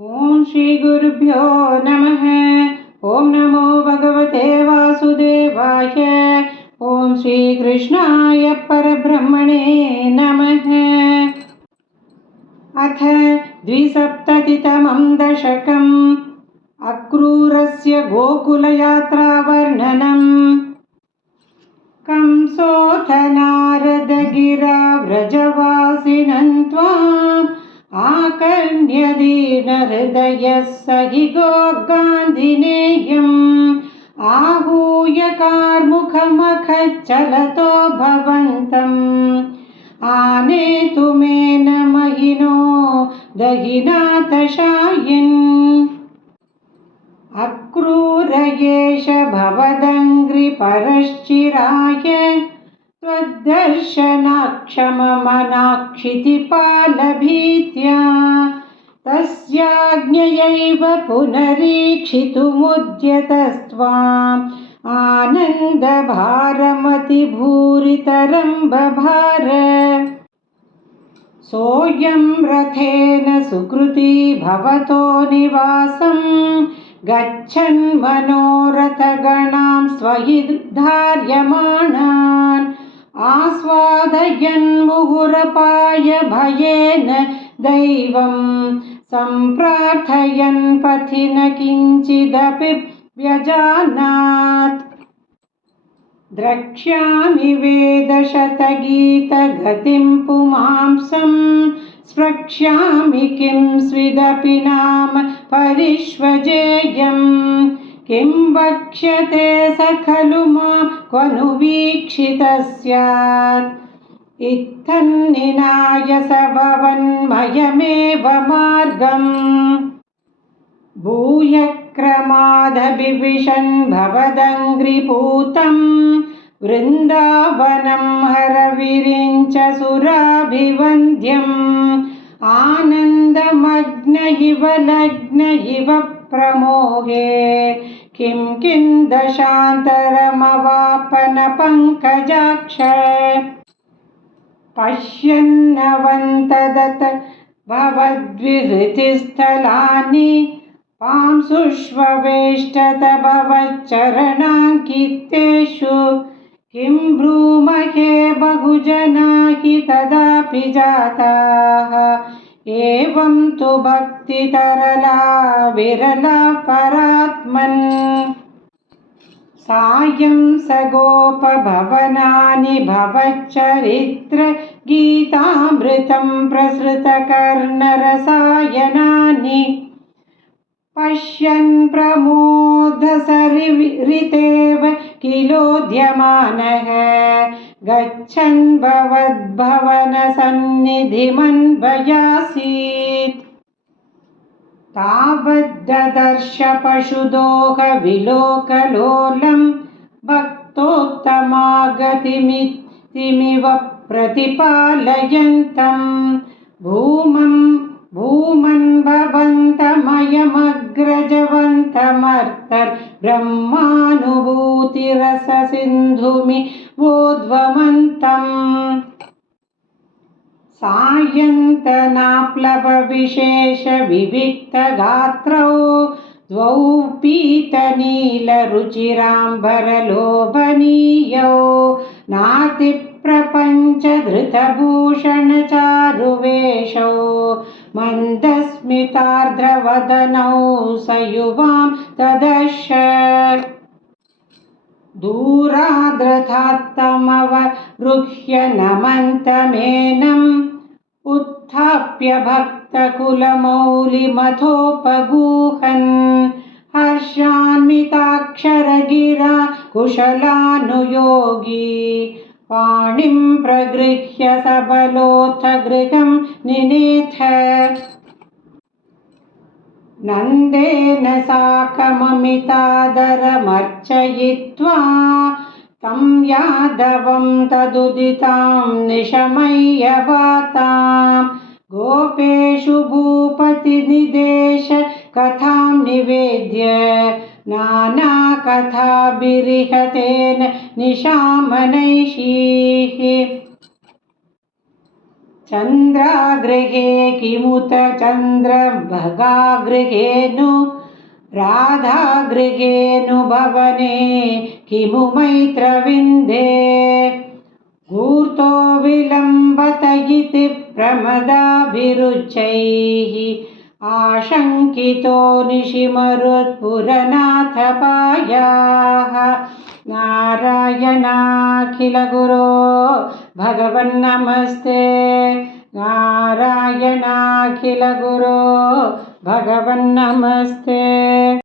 ओम श्री गुरुभ्यो नमः। ओम नमो भगवते वासुदेवाय। ओम श्री कृष्णाय परब्रह्मणे नमः। अथ द्विसप्ततितमं दशकम्। अक्रूरस्य गोकुलयात्रावर्णनम्। कंसोऽथ नारदगिरा व्रजवासिनं त्वाम् आकर्ण्य दीनहृदयः स हि गोगान्धिनेयम् आहूय कार्मुकमखच्चलतो भवन्तम् आनेतुमेन महिनो दहिनाथशायिन्। अक्रूर एष भवदङ्घ्रिपरश्चिराय त्वद्दर्शनाक्षममनाक्षितिपालभीत्या तस्याज्ञयैव पुनरीक्षितुमुद्यतस्त्वाम् आनन्दभारमतिभूरितरं बभार। सोऽयं रथेन सुकृती भवतो निवासं गच्छन् मनोरथगणां स्वहि धार्यमाणान् आस्वादयन् मुहुरपाय भयेन दैवं सम्प्रार्थयन् पथि न किञ्चिदपि व्यजानात्। द्रक्ष्यामि वेदशतगीतगतिं पुमांसं स्प्रक्ष्यामि किं स्विदपि नाम परिष्वजेयम् किं वक्ष्यते स खलु मां क्वनु वीक्षितः स्यात् इत्थन्निनाय स भवन्मयमेव मार्गम्। भूयक्रमादभिविशन् भवदङ्घ्रिपूतं वृन्दावनं हरविरिञ्च सुराभिवन्द्यम् आनन्दमग्न इव लग्न इव प्रमोहे किं दशान्तरमवापन पङ्कजाक्ष। पश्यन्नवन्तदत भवद्विहृतिस्थलानि पांसुष्वेष्टत भवच्चरणाङ्कितेषु किं ब्रूमहे बहुजना हि तदापि जाताः एवं तु भक्तितरला विरला परात्मन्। सायं स गोपभवनानि भवच्चरित्र गीतामृतं प्रसृतकर्णरसायनानि पश्यन् प्रमोदसरिरितेव किलोद्यमानः गच्छन् भवद्भवनसन्निधिमन्वयासीत्। तावद्ददर्श पशुदोहविलोकलोलं भक्तोत्तमागतिमिव प्रतिपालयन्तं भूमन् भवन्तमयमग्रजवन्तमर्तर्ब्रह्मानुभूतिरससिन्धुमि वोद्वमन्तम्। सायन्तनाप्लवविशेषविविक्तगात्रौ द्वौ पीतनीलरुचिराम्बरलोभनीयौ नातिप्रपञ्चधृतभूषणचारुवेषौ मन्दस्मितार्द्रवदनौ स युवां तदर्श। दूराद्रथात्तमवरुह्य नमन्तमेनम् उत्थाप्य भक्तकुलमौलिमथोपगूहन् हर्षान्विताक्षरगिरा कुशलानुयोगी पाणिं प्रगृह्य सबलोऽथ गृहं निनेथ। नन्देन साकममितादरमर्चयित्वा तं यादवं तदुदितां निशमय्यवातां गोपेषु भूपतिनिदेश कथां निवेद्य नानाकथाभिरिहतेन निशामनैषीः। चन्द्रागृहे किमुत चन्द्रभगागृहे नु राधागृहे नु भवने किमु मैत्रविन्दे घूर्तो विलम्बत इति प्रमदाभिरुचैः आशङ्कितो निशिमरुत्पुरनाथपायाः नारायणाखिलगुरो भगवन्नमस्ते नारायणाखिलगुरो भगवन्नमस्ते।